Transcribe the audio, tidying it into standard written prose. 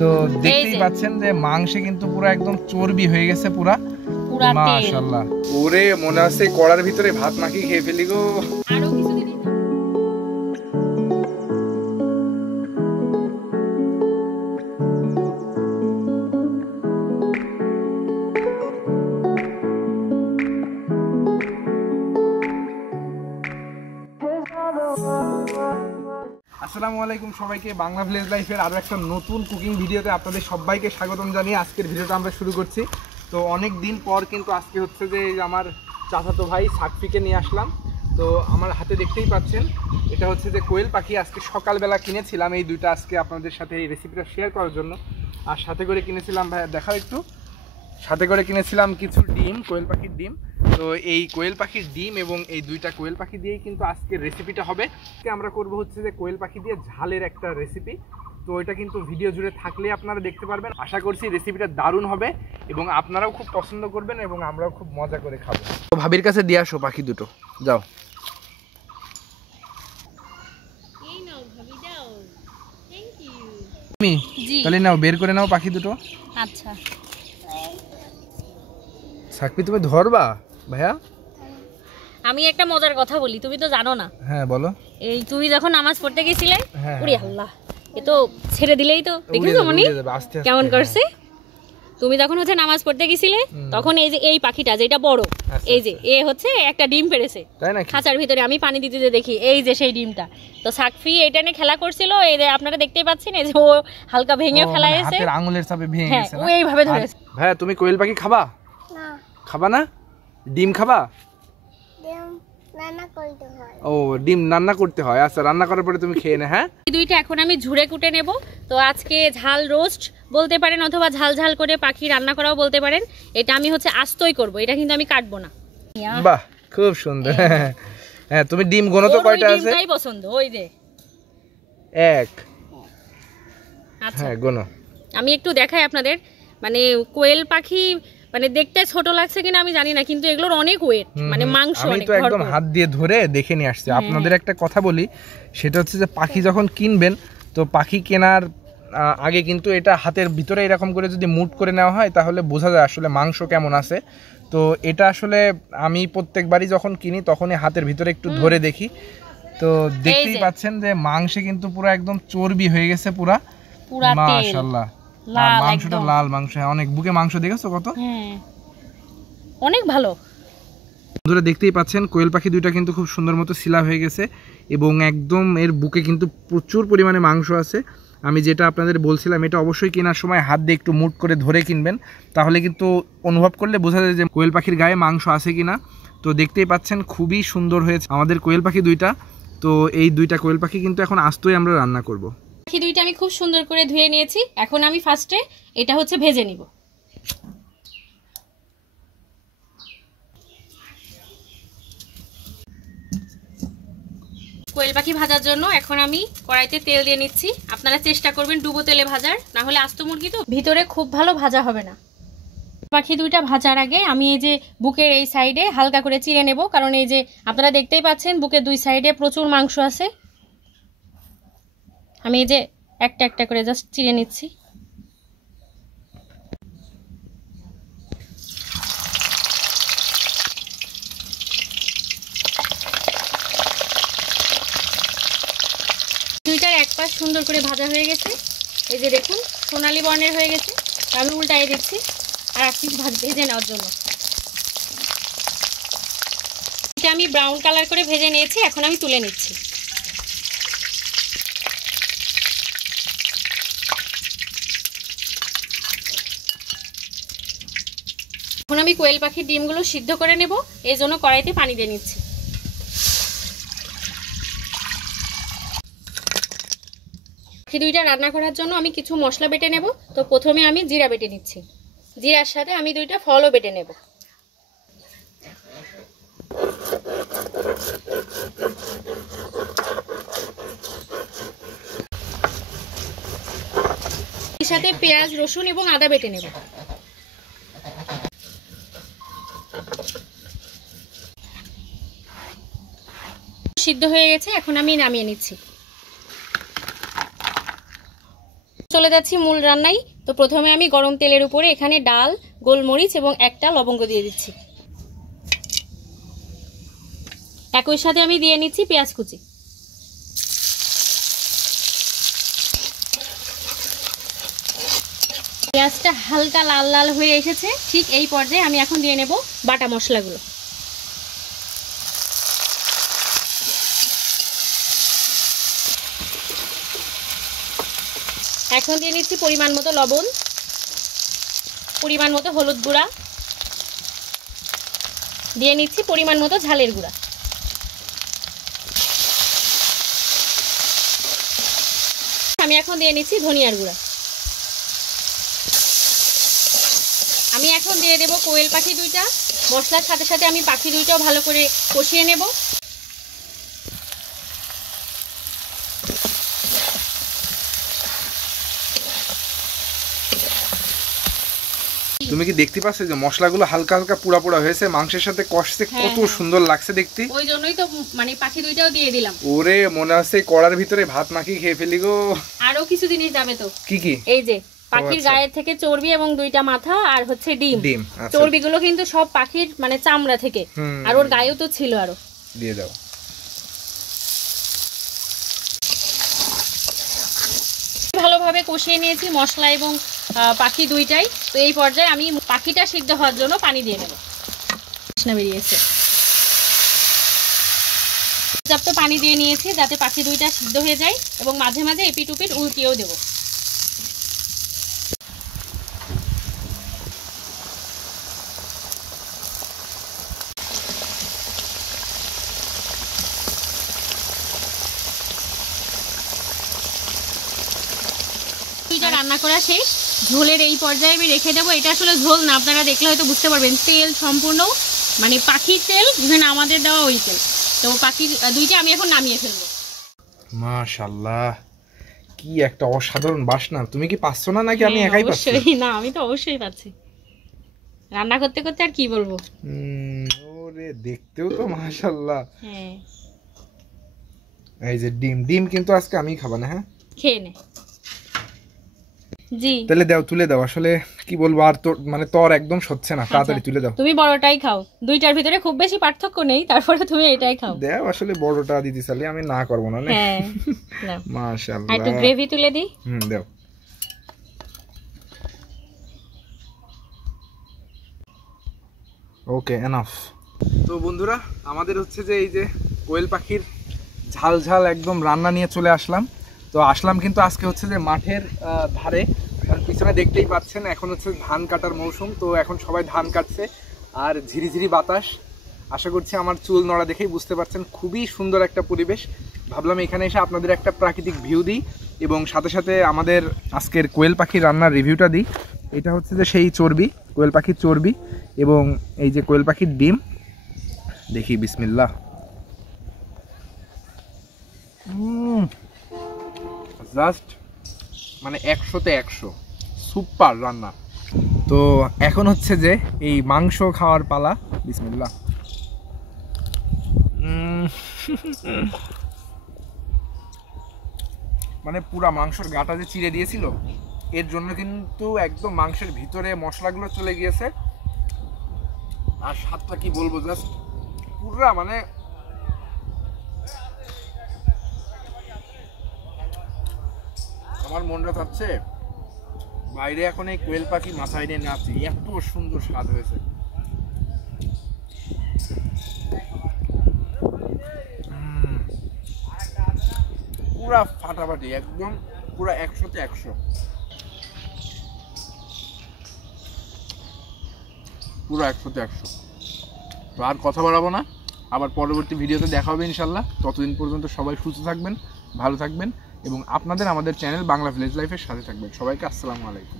তো দেখতেই পাচ্ছেন যে মাংসে কিন্তু পুরো একদম চর্বি হয়ে গেছে পুরা মাশাআল্লাহ। ওরে মনে আছে কড়ার ভিতরে ভাত মাখিয়ে খেয়ে ফেলি গো। আরো কিছু দিন আসসালামু আলাইকুম সবাইকে, বাংলা ভিলেজ লাইফের আরো একটা নতুন কুকিং ভিডিওতে আপনাদের সবাইকে স্বাগতম জানিয়ে আজকের ভিডিওটা আমরা শুরু করছি। তো অনেক দিন পর কিন্তু আজকে হচ্ছে যে আমার চাচাতো ভাই সাকফিকে নিয়ে আসলাম। তো আমার হাতে দেখতেই পাচ্ছেন এটা হচ্ছে যে কোয়েল পাখি। আজকে সকালবেলা কিনেছিলাম এই দুইটা, আজকে আপনাদের সাথে এই রেসিপিটা শেয়ার করার জন্য। আর সাথে করে কিনেছিলাম, ভাই দেখাও একটু, সাথে করে কিনেছিলাম কিছু ডিম, কোয়েল পাখির ডিম। তো এই কোয়েল পাখির ডিম এবং এই দুইটা কোয়েল পাখি দিয়েই কিন্তু আজকের রেসিপিটা হবে। আমরা করব হচ্ছে যে কোয়েল পাখি দিয়ে ঝালের একটা রেসিপি। তো এটা কিন্তু ভিডিও জুড়ে থাকলে আপনারা দেখতে পারবেন। আশা করছি রেসিপিটা দারুণ হবে এবং আপনারাও খুব পছন্দ করবেন এবং আমরাও খুব মজা করে খাবো। তো ভাবির কাছে দিয়ে আসো পাখি দুটো, যাও। তাহলে নাও, বের করে নাও পাখি দুটো। আচ্ছা সাকফি তুমি ধরবা ভাইয়া? আমি একটা মজার কথা বলি, তুমি তো জানো না। হ্যাঁ বলো। এই তুমি যখন নামাজ পড়তে গেছিলে, ওরে আল্লাহ, এ তো ছেড়ে দিলেই তো, দেখেছো মনি কেমন করছে? তুমি যখন হচ্ছে নামাজ পড়তে গেছিলে তখন এই যে এই পাখিটা যেটা বড়, এই যে এ হচ্ছে একটা ডিম পেড়েছে খাঁচার ভিতরে। আমি পানি দিতে যে দেখি এই যে সেই ডিমটা। তো সাকফি এটা নিয়ে খেলা করছিল, এই যে আপনারা দেখতেই পাচ্ছেন, এই যে ও হালকা ভেঙে ফেলাইছে, হাতের আঙুলের চাপে ভেঙে গেছে। ও এইভাবে ধরেছে। ভাইয়া তুমি কোয়েল পাখি খাবা? না খাবা না? ডিম খাবা? ও ডিম রান্না করতে হয়। আচ্ছা রান্না করার পরে তুমি খেয়ে নে। হ্যাঁ, এই দুইটা এখন আমি ঝুড়ে কুটে নেব। তো আজকে ঝাল রোস্ট বলতে পারেন অথবা ঝাল ঝাল করে পাখি রান্না করাও বলতে পারেন। এটা আমি হচ্ছে আস্তই করব, এটা কিন্তু আমি কাটবো না। বাহ খুব সুন্দর। হ্যাঁ তুমি ডিম গোনো তো কয়টা আছে? ডিমটাই পছন্দ, ওই যে এক। আচ্ছা হ্যাঁ গোনো। আমি একটু দেখাই আপনাদের, মানে কোয়েল পাখি মানে দেখতে ছোট লাগছে কিনা আমি জানি না, কিন্তু এগুলোর অনেক ওয়েট, মানে মাংস অনেক। আমি তো একদম হাত দিয়ে ধরে দেখে নিয়ে আসছি। আপনাদের একটা কথা বলি, সেটা হচ্ছে যে পাখি যখন কিনবেন, তো পাখি কেনার আগে কিন্তু এটা হাতের ভিতরে এরকম করে যদি মুট করে নেওয়া হয় তাহলে বোঝা যায় আসলে মাংস কেমন আছে। তো এটা আসলে আমি প্রত্যেকবারই যখন কিনি তখনই হাতের ভিতরে একটু ধরে দেখি। তো দেখতেই পাচ্ছেন যে মাংসে কিন্তু পুরো একদম চর্বি হয়ে গেছে পুরা মাশাআল্লাহ। মাংসটা লাল মাংস, অনেক বুকে মাংস দেখেছো কত? অনেক ভালো। বন্ধুরা দেখতেই পাচ্ছেন কোয়েল পাখি দুইটা কিন্তু খুব সুন্দর মতো সিলা হয়ে গেছে এবং একদম এর বুকে কিন্তু প্রচুর পরিমাণে মাংস আছে। আমি যেটা আপনাদের বলছিলাম, এটা অবশ্যই কেনার সময় হাত দিয়ে একটু মুট করে ধরে কিনবেন, তাহলে কিন্তু অনুভব করলে বোঝা যায় যে কোয়েল পাখির গায়ে মাংস আছে কিনা। তো দেখতেই পাচ্ছেন খুবই সুন্দর হয়েছে আমাদের কোয়েল পাখি দুইটা। তো এই দুইটা কোয়েল পাখি কিন্তু এখন আস্তই আমরা রান্না করব। পাখি দুইটা আমি খুব সুন্দর করে ধুয়ে নিয়েছি। এখন আমি ফার্স্টে এটা হচ্ছে ভেজে নিব। কোয়েল পাখি ভাজার জন্য এখন আমি কড়াইতে তেল দিয়ে নিচ্ছি। আপনারা চেষ্টা করবেন ডুবো তেলে ভাজার, না হলে আস্ত মুরগি তো ভিতরে খুব ভালো ভাজা হবে না। পাখি দুইটা ভাজার আগে আমি এই যে বুকের এই সাইডে হালকা করে চিড়ে নেব, কারণ এই যে আপনারা দেখতেই পাচ্ছেন বুকের দুই সাইডে প্রচুর মাংস আছে। আমি এই যে একটা একটা করে জাস্ট চিড়ে নিচ্ছি। দুইটার এক পাশ সুন্দর করে ভাজা হয়ে গেছে, এই যে দেখুন সোনালী বর্ণের হয়ে গেছে। আমি উল্টাই দিচ্ছি আর এক পিস ভেজে নেওয়ার জন্য। এটা আমি ব্রাউন কালার করে ভেজে নিয়েছি, এখন আমি তুলে নিচ্ছি। এখন আমি কোয়েল পাখির ডিমগুলো সিদ্ধ করে নেব, এই জন্য কড়াইতে পানি দিয়ে নিচ্ছি। পাখি দুইটা রান্না করার জন্য আমি কিছু মশলা বেটে নেব। তো প্রথমে আমি জিরা বেটে নিচ্ছি, জিরার সাথে আমি দুইটা ফলও বেটে নেব। এর সাথে পেঁয়াজ, রসুন এবং আদা বেটে নেব। সিদ্ধ হয়ে গেছে, এখন আমি নামিয়ে নিচ্ছি। চলে যাচ্ছি মূল রান্নায়। তো প্রথমে আমি গরম তেলের উপরে এখানে ডাল, গোলমরিচ এবং একটা লবঙ্গ দিয়ে দিচ্ছি। একই সাথে আমি দিয়ে নিচ্ছি পেঁয়াজ কুচি। পেঁয়াজটা হালকা লাল লাল হয়ে এসেছে, ঠিক এই পর্যায়ে আমি এখন দিয়ে নেব বাটা মশলাগুলো। এখন দিয়ে নিচ্ছি পরিমাণ মতো লবণ, পরিমাণ মতো হলুদ গুঁড়া, দিয়ে নিচ্ছি পরিমাণ মতো ঝালের গুঁড়া। আমি এখন দিয়ে নিচ্ছি ধনিয়ার গুঁড়া। আমি এখন দিয়ে দেব কোয়েল পাখি দুইটা। মশলার সাথে সাথে আমি পাখি দুইটাও ভালো করে কষিয়ে নেব। তুমি কি দেখতে পাচ্ছ যে মশলাগুলো হালকা হালকা পুড়া পুড়া হয়েছে, মাংসের সাথে কষছে, কত সুন্দর লাগছে দেখতে। ওই জন্যই তো মানে পাখি দুইটাও দিয়ে দিলাম। ওরে মনে হচ্ছে কড়ার ভিতরে ভাত মাখিয়ে খেয়ে ফেলি গো। আরো কিছু জিনিস যাবে তো। কি কি? এই যে পাখির গায়ের থেকে চর্বি এবং দুইটা মাথা আর হচ্ছে ডিম। আচ্ছা। চর্বিগুলো কিন্তু সব পাখির মানে চামড়া থেকে, আর ওর গায়েও তো ছিল। আরো দিয়ে দাও। ভালোভাবে কষিয়ে নিয়েছি মশলা এবং পাখি দুইটাই। তো এই পর্যায়ে আমি পাখিটা সিদ্ধ হওয়ার জন্য পানি দিয়ে নেব। বেরিয়েছে পর্যাপ্ত পানি দিয়ে নিয়েছি যাতে পাখি দুইটা সিদ্ধ হয়ে যায়, এবং মাঝে মাঝে এপিট উপিট উল্টিয়েও দেব। রান্না করা শেষ। ঝোলের এই পর্যায়ে আমি রেখে দেবো। এটা আসলে ঝোল না, আপনারা দেখলে হয়তো বুঝতে পারবেন। তেল সম্পূর্ণ মানে পাখির তেল, ইভেন আমাদের দেওয়া ওই তেল। তো পাখির দুইটা আমি এখন নামিয়ে ফেলবো। মাশাআল্লাহ, কি একটা অসাধারণ বাসনা। তুমি কি পাচ্ছ না নাকি আমি একাই পাচ্ছি? না, আমি তো অবশ্যই পাচ্ছি। রান্না করতে করতে আর কি বলবো। ওরে দেখতেও তো মাশাআল্লাহ। হ্যাঁ, এই যে ডিম কিন্তু আজকে আমি খাবো না। হ্যাঁ, খেয়ে নে। জি, তাহলে দাও, তুলে দাও। আসলে কি বলবো, আর তো মানে তোর একদম সচ্ছে না, তাড়াতাড়ি তুলে দাও। তুমি বড়টাই খাও, দুইটার ভিতরে খুব বেশি পার্থক্য নেই, তারপরে তুমি এটাই খাও। দাও, আসলে বড়টা দিতে চাইলে আমি না করব না। হ্যাঁ, দাও। মাশাআল্লাহ, একটু গ্রেভি তুলে দিই। দাও। ওকে, এনাফ। তো বন্ধুরা, আমাদের হচ্ছে যে এই যে কোয়েল পাখির ঝাল ঝাল একদম রান্না নিয়ে চলে আসলাম। তো আসলাম কিন্তু আজকে হচ্ছে যে মাঠের ধারে, আর পিছনে দেখতেই পাচ্ছেন এখন হচ্ছে ধান কাটার মৌসুম। তো এখন সবাই ধান কাটছে আর ঝিরিঝিরি বাতাস। আশা করছি আমার চুল নড়া দেখেই বুঝতে পারছেন, খুবই সুন্দর একটা পরিবেশ। ভাবলাম এখানে এসে আপনাদের একটা প্রাকৃতিক ভিউ দিই, এবং সাথে সাথে আমাদের আজকের কোয়েল পাখির রান্নার রিভিউটা দিই। এটা হচ্ছে যে সেই চর্বি, কোয়েল পাখির চর্বি, এবং এই যে কোয়েল পাখির ডিম। দেখি, বিসমিল্লাহ। জাস্ট মানে 100-তে 100, সুপার রান্না। তো এখন হচ্ছে যে এই মাংস খাওয়ার পালা। বিসমিল্লাহ। মানে পুরা মাংসের গাটা যে চিড়ে দিয়েছিল, এর জন্য কিন্তু একদম মাংসের ভিতরে মশলাগুলো চলে গিয়েছে। আর স্বাদটা কি বলবো, জাস্ট পুরা মানে আমার মনটা চাচ্ছে বাইরে এখন এই কোয়েল পাখি মাথায় নিয়ে নাচি, এত সুন্দর স্বাদ হয়েছে। পুরা ফাটাফাটি, একদম পুরা 100-তে 100, পুরো 100-তে 100। তো আর কথা বাড়াবো না, আবার পরবর্তী ভিডিওতে দেখা হবে ইনশাল্লাহ। ততদিন পর্যন্ত সবাই সুস্থ থাকবেন, ভালো থাকবেন, এবং আপনাদের আমাদের চ্যানেল বাংলা ভিলেজ লাইফের সাথে থাকবেন। সবাইকে আসসালামু আলাইকুম।